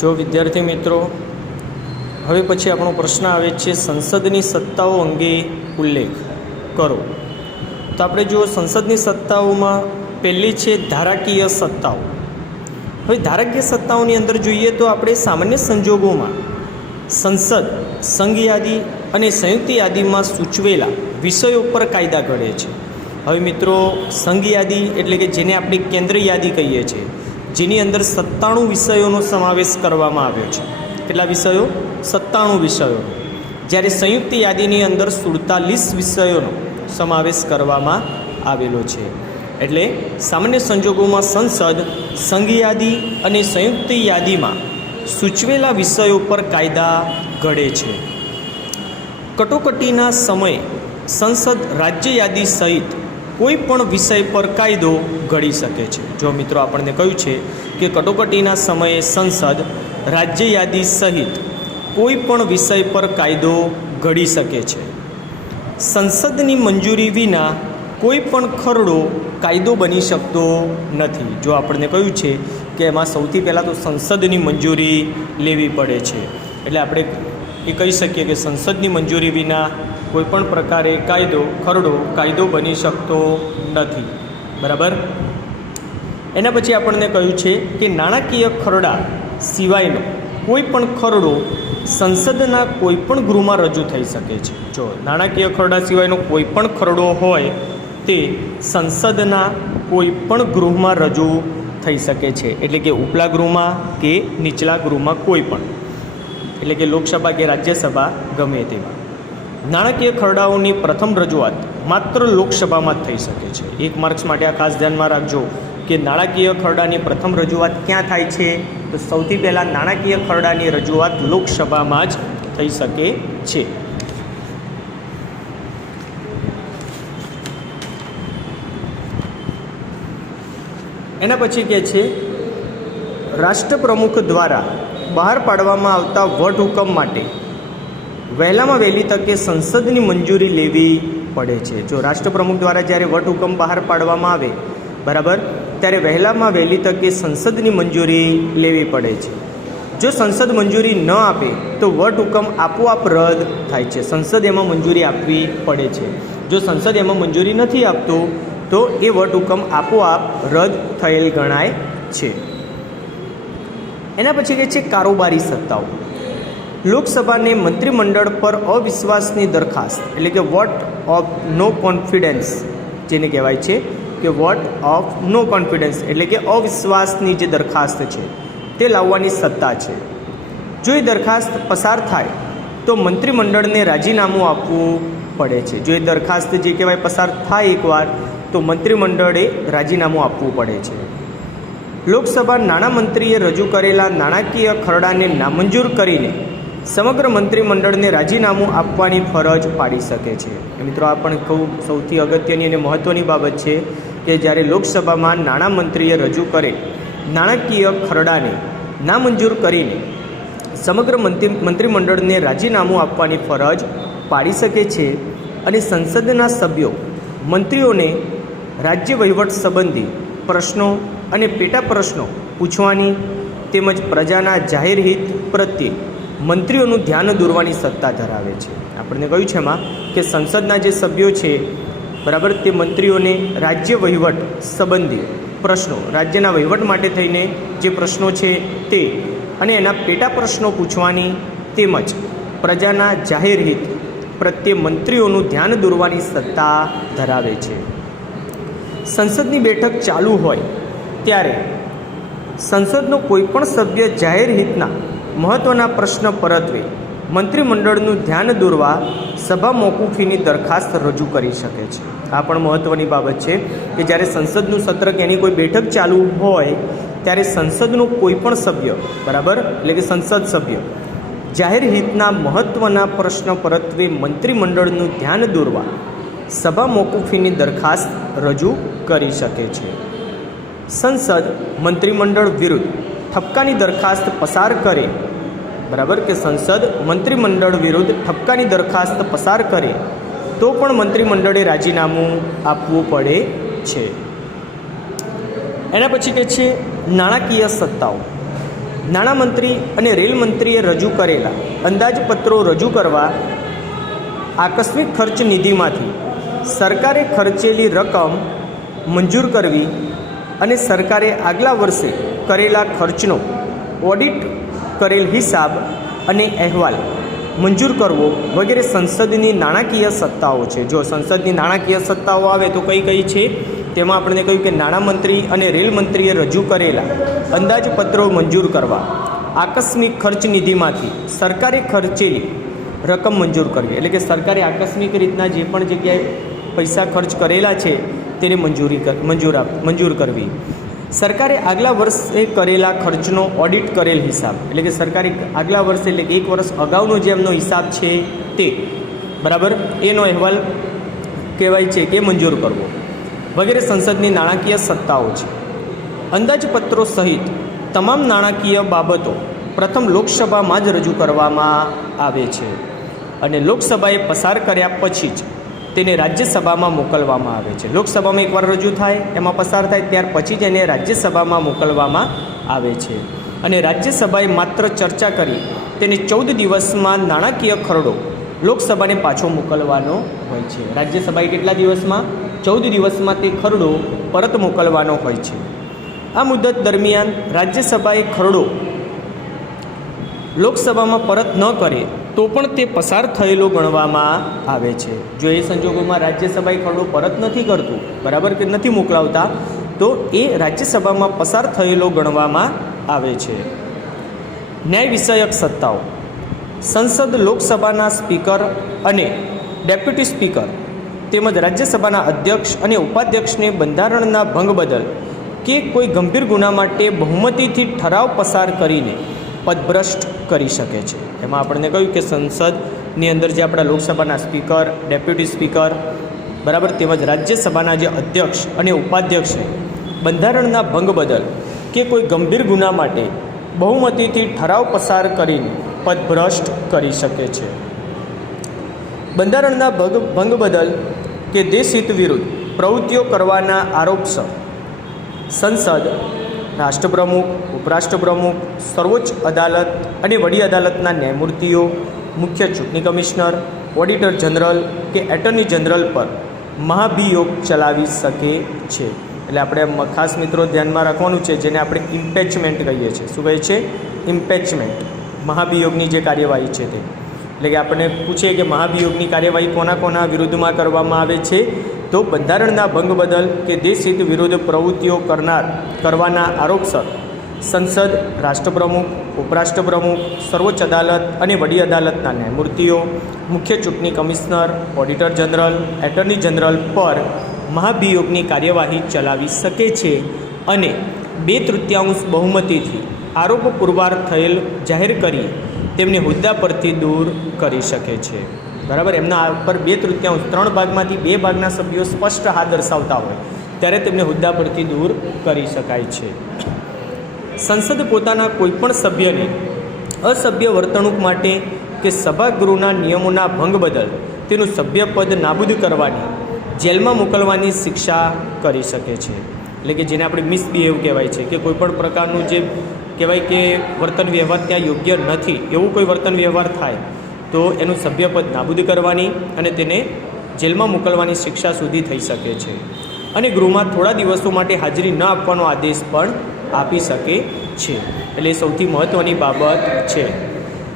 જો વિદ્યાર્થી મિત્રો, હવે પછી આપણો પ્રશ્ન આવે છે સંસદની સત્તાઓ અંગે ઉલ્લેખ કરો. તો આપણે જો સંસદની સત્તાઓમાં પહેલી છે ધારાકીય સત્તાઓ. હવે ધારાકીય સત્તાઓની અંદર જોઈએ તો આપણે સામાન્ય સંજોગોમાં સંસદ સંઘ યાદી અને સંયુક્ત યાદીમાં સૂચવેલા વિષયો પર કાયદા ઘડે છે. હવે મિત્રો, સંઘ યાદી એટલે કે જેને આપણે કેન્દ્ર યાદી કહીએ છીએ, જેની અંદર 97 વિષયોનો સમાવેશ કરવામાં આવ્યો છે. કેટલા વિષયો? 97 વિષયોનો. જ્યારે સંયુક્ત યાદીની અંદર 47 વિષયોનો સમાવેશ કરવામાં આવેલો છે. એટલે સામાન્ય સંજોગોમાં સંસદ સંઘ યાદી અને સંયુક્ત યાદીમાં સૂચવેલા વિષયો પર કાયદા ઘડે છે. કટોકટીના સમયે સંસદ રાજ્ય યાદી સહિત કોઈ પણ વિષય પર કાયદો ઘડી શકે છે. જો મિત્રો આપણને કહ્યું છે કે કટોકટીના સમયે સંસદ રાજ્ય યાદી સહિત કોઈ પણ વિષય પર કાયદો ઘડી શકે છે. સંસદની મંજૂરી વિના કોઈ પણ ખરડો કાયદો બની શકતો નથી. જો આપણને કહ્યું છે કે એમાં સૌથી પહેલાં તો સંસદની મંજૂરી લેવી પડે છે. એટલે આપણે એ કહી શકીએ કે સંસદની મંજૂરી વિના કોઈપણ પ્રકારે ખરડો કાયદો બની શકતો નથી. બરાબર. એના પછી આપણને કહ્યું છે કે નાણાકીય ખરડા સિવાયનો કોઈ પણ ખરડો સંસદના કોઈપણ ગૃહમાં રજૂ થઈ શકે છે. જો નાણાકીય ખરડા સિવાયનો કોઈ પણ ખરડો હોય તે સંસદના કોઈપણ ગૃહમાં રજૂ થઈ શકે છે. એટલે કે ઉપલા ગૃહમાં કે નીચલા ગૃહમાં કોઈ પણ, એટલે કે લોકસભા કે રાજ્યસભા ગમે તેવા. નાણાકીય ખરડાઓની પ્રથમ રજૂઆત માત્ર લોકસભામાં જ થઈ શકે છે. 1 માર્ક્સ માટે આ ખાસ ધ્યાનમાં રાખજો કે નાણાકીય ખરડાની પ્રથમ રજૂઆત ક્યાં થાય છે? તો સૌથી પહેલાં નાણાકીય ખરડાની રજૂઆત લોકસભામાં જ થઈ શકે છે. એના પછી કહે છે રાષ્ટ્રપ્રમુખ દ્વારા બહાર પાડવામાં આવતા વટહુકમ માટે વહેલામાં વહેલી તકે સંસદની મંજૂરી લેવી પડે છે. જો રાષ્ટ્રપ્રમુખ દ્વારા જ્યારે વટહુકમ બહાર પાડવામાં આવે, બરાબર, ત્યારે વહેલામાં વહેલી તકે સંસદની મંજૂરી લેવી પડે છે. જો સંસદ મંજૂરી ન આપે તો વટહુકમ આપોઆપ રદ થાય છે. સંસદ એમાં મંજૂરી આપવી પડે છે. જો સંસદ એમાં મંજૂરી નથી આપતું તો એ વટહુકમ આપોઆપ રદ થયેલ ગણાય છે. એના પછી કહે છે કારોબારી સત્તાઓ. લોકસભાને મંત્રીમંડળ પર અવિશ્વાસની દરખાસ્ત એટલે કે વોટ ઓફ નો કોન્ફિડન્સ, જેને કહેવાય છે કે વોટ ઓફ નો કોન્ફિડન્સ એટલે કે અવિશ્વાસની જે દરખાસ્ત છે તે લાવવાની સત્તા છે. જો એ દરખાસ્ત પસાર થાય તો મંત્રીમંડળને રાજીનામું આપવું પડે છે. જો એ દરખાસ્ત જે કહેવાય પસાર થાય એકવાર તો મંત્રીમંડળે રાજીનામું આપવું પડે છે. લોકસભા નાણામંત્રીએ રજૂ કરેલા નાણાકીય ખરડાને નામંજૂર કરીને સમગ્ર મંત્રીમંડળને રાજીનામું આપવાની ફરજ પાડી શકે છે. મિત્રો, આ પણ ખૂબ સૌથી અગત્યની અને મહત્ત્વની બાબત છે કે જ્યારે લોકસભામાં નાણામંત્રીએ રજૂ કરે નાણાકીય ખરડાને નામંજૂર કરીને સમગ્ર મંત્રીમંડળને રાજીનામું આપવાની ફરજ પાડી શકે છે. અને સંસદના સભ્યો મંત્રીઓને રાજ્ય વહીવટ સંબંધી પ્રશ્નો અને પેટા પ્રશ્નો પૂછવાની તેમજ પ્રજાના જાહેર હિત પ્રત્યે મંત્રીઓનું ધ્યાન દોરવાની સત્તા ધરાવે છે. આપણને કહ્યું છે એમાં કે સંસદના જે સભ્યો છે, બરાબર, તે મંત્રીઓને રાજ્ય વહીવટ સંબંધી પ્રશ્નો, રાજ્યના વહીવટ માટે થઈને જે પ્રશ્નો છે તે અને એના પેટા પ્રશ્નો પૂછવાની તેમજ પ્રજાના જાહેર હિત પ્રત્યે મંત્રીઓનું ધ્યાન દોરવાની સત્તા ધરાવે છે. સંસદની બેઠક ચાલુ હોય ત્યારે સંસદનો કોઈપણ સભ્ય જાહેર હિતના મહત્ત્વના પ્રશ્ન પરત્વે મંત્રીમંડળનું ધ્યાન દોરવા સભા મોકૂફીની દરખાસ્ત રજૂ કરી શકે છે. આ પણ મહત્ત્વની બાબત છે કે જ્યારે સંસદનું સત્ર કે એની કોઈ બેઠક ચાલુ હોય ત્યારે સંસદનો કોઈપણ સભ્ય, બરાબર, એટલે કે સંસદ સભ્ય જાહેર હિતના મહત્ત્વના પ્રશ્ન પરત્વે મંત્રીમંડળનું ધ્યાન દોરવા સભા મોકૂફીની દરખાસ્ત રજૂ કરી શકે છે. સંસદ મંત્રીમંડળ વિરુદ્ધ ઠપકાની દરખાસ્ત પસાર કરે, બરાબર, કે સંસદ મંત્રીમંડળ વિરુદ્ધ ઠપકાની દરખાસ્ત પસાર કરે તો પણ મંત્રીમંડળે રાજીનામું આપવું પડે છે. એના પછી કહે છે નાણાકીય સત્તાઓ. નાણામંત્રી અને રેલ મંત્રીએ રજૂ કરેલા અંદાજપત્રો રજૂ કરવા આકસ્મિક ખર્ચ નિધિમાંથી સરકારે ખર્ચેલી રકમ મંજૂર કરવી અને સરકારે આગલા વર્ષે કરેલા ખર્ચનો ઓડિટ કરેલ હિસાબ અને અહેવાલ મંજૂર કરવો વગેરે સંસદની નાણાકીય સત્તાઓ છે. જો સંસદની નાણાકીય સત્તાઓ આવે તો કઈ કઈ છે? તેમાં આપણે કહ્યું કે નાણામંત્રી અને રેલ મંત્રીએ રજૂ કરેલા અંદાજપત્રો મંજૂર કરવા, આકસ્મિક ખર્ચ નિધિમાંથી સરકારે ખર્ચેલી રકમ મંજૂર કરવી, એટલે કે સરકારે આકસ્મિક રીતના જે પણ જગ્યાએ પૈસા ખર્ચ કરેલા છે તેને મંજૂર કરવી. સરકારે આગલા વર્ષે કરેલા ખર્ચનો ઓડિટ કરેલ હિસાબ, એટલે કે સરકારે આગલા વર્ષે એટલે કે એક વર્ષ અગાઉનો જે એમનો હિસાબ છે તે બરાબર એનો અહેવાલ કહેવાય છે કે મંજૂર કરવો વગેરે સંસદની નાણાકીય સત્તાઓ છે. અંદાજપત્રો સહિત તમામ નાણાકીય બાબતો પ્રથમ લોકસભામાં જ રજૂ કરવામાં આવે છે અને લોકસભાએ પસાર કર્યા પછી જ તેને રાજ્યસભામાં મોકલવામાં આવે છે. લોકસભામાં એકવાર રજૂ થાય, એમાં પસાર થાય, ત્યાર પછી જ એને રાજ્યસભામાં મોકલવામાં આવે છે અને રાજ્યસભાએ માત્ર ચર્ચા કરી તેને 14 દિવસમાં નાણાકીય ખરડો લોકસભાને પાછો મોકલવાનો હોય છે. રાજ્યસભાએ કેટલા દિવસમાં? 14 દિવસમાં તે ખરડો પરત મોકલવાનો હોય છે. આ મુદત દરમિયાન રાજ્યસભાએ ખરડો લોકસભામાં પરત ન કરે તો પણ તે પસાર થયેલો ગણવામાં આવે છે. જો એ સંજોગોમાં રાજ્યસભાએ ખરડો પરત નથી કરતું, બરાબર કે નથી મોકલાવતા, તો એ રાજ્યસભામાં પસાર થયેલો ગણવામાં આવે છે. ન્યાય વિષયક સત્તાઓ. સંસદ લોકસભાના સ્પીકર અને ડેપ્યુટી સ્પીકર તેમજ રાજ્યસભાના અધ્યક્ષ અને ઉપાધ્યક્ષને બંધારણના ભંગ બદલ કે કોઈ ગંભીર ગુના માટે બહુમતીથી ઠરાવ પસાર કરીને પદભ્રષ્ટ કરી શકે છે. એમાં આપણને કહ્યું કે સંસદની અંદર જે આપણા લોકસભાના સ્પીકર, ડેપ્યુટી સ્પીકર બરાબર તેમજ રાજ્યસભાના જે અધ્યક્ષ અને ઉપાધ્યક્ષ છે બંધારણના ભંગ બદલ કે કોઈ ગંભીર ગુના માટે બહુમતીથી ઠરાવ પસાર કરીને પદભ્રષ્ટ કરી શકે છે. બંધારણના ભંગ બદલ કે દેશહિત વિરુદ્ધ પ્રવૃત્તિઓ કરવાના આરોપસર સંસદ રાષ્ટ્રપ્રમુખ, ઉપરાષ્ટ્રપ્રમુખ, સર્વોચ્ચ અદાલત અને વડી અદાલતના ન્યાયમૂર્તિઓ, મુખ્ય ચૂંટણી કમિશનર, ઓડિટર જનરલ કે એટર્ની જનરલ પર મહાભિયોગ ચલાવી શકે છે. એટલે આપણે ખાસ મિત્રો ધ્યાનમાં રાખવાનું છે, જેને આપણે ઇમ્પેચમેન્ટ કહીએ છીએ. શું કહીએ છીએ? ઇમ્પેચમેન્ટ. મહાભિયોગની જે કાર્યવાહી છે તે, એટલે કે આપણને પૂછે કે મહાભિયોગની કાર્યવાહી કોના વિરુદ્ધમાં કરવામાં આવે છે, તો બંધારણના ભંગ બદલ કે દેશહિત વિરુદ્ધ પ્રવૃત્તિઓ કરવાના આરોપસર સંસદ રાષ્ટ્રપ્રમુખ, ઉપરાષ્ટ્રપ્રમુખ, સર્વોચ્ચ અદાલત અને વડી અદાલતના ન્યાયમૂર્તિઓ, મુખ્ય ચૂંટણી commissioner, auditor general, attorney general પર મહાભિયોગની કાર્યવાહી ચલાવી શકે છે અને 2/3 બહુમતીથી આરોપ પુરવાર થયેલ જાહેર કરી તેમને હોદ્દા પરથી દૂર કરી શકે છે. બરાબર, એમના પર 2/3 3 ભાગમાંથી 2 ભાગના સભ્યો સ્પષ્ટ હા દર્શાવતા હોય ત્યારે તેમને હોદ્દા પરથી દૂર કરી શકાય છે. સંસદ પોતાના કોઈપણ સભ્યને અસભ્ય વર્તણૂક માટે કે સભાગૃહના નિયમોના ભંગ બદલ તેનું સભ્યપદ નાબૂદ કરવાની, જેલમાં મોકલવાની શિક્ષા કરી શકે છે. એટલે કે જેને આપણે મિસબિહેવ કહેવાય છે, કે કોઈપણ પ્રકારનું જે કહેવાય કે વર્તન વ્યવહાર ત્યાં યોગ્ય નથી, એવું કોઈ વર્તન વ્યવહાર થાય તો એનું સભ્યપદ નાબૂદ કરવાની અને તેને જેલમાં મોકલવાની શિક્ષા સુધી થઈ શકે છે. અને ગૃહમાં થોડા દિવસો માટે હાજરી ન આપવાનો આદેશ પણ આપી શકે છે. એટલે સૌથી મહત્ત્વની બાબત છે.